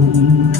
You.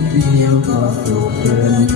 ดเดียวก็สุขเกิน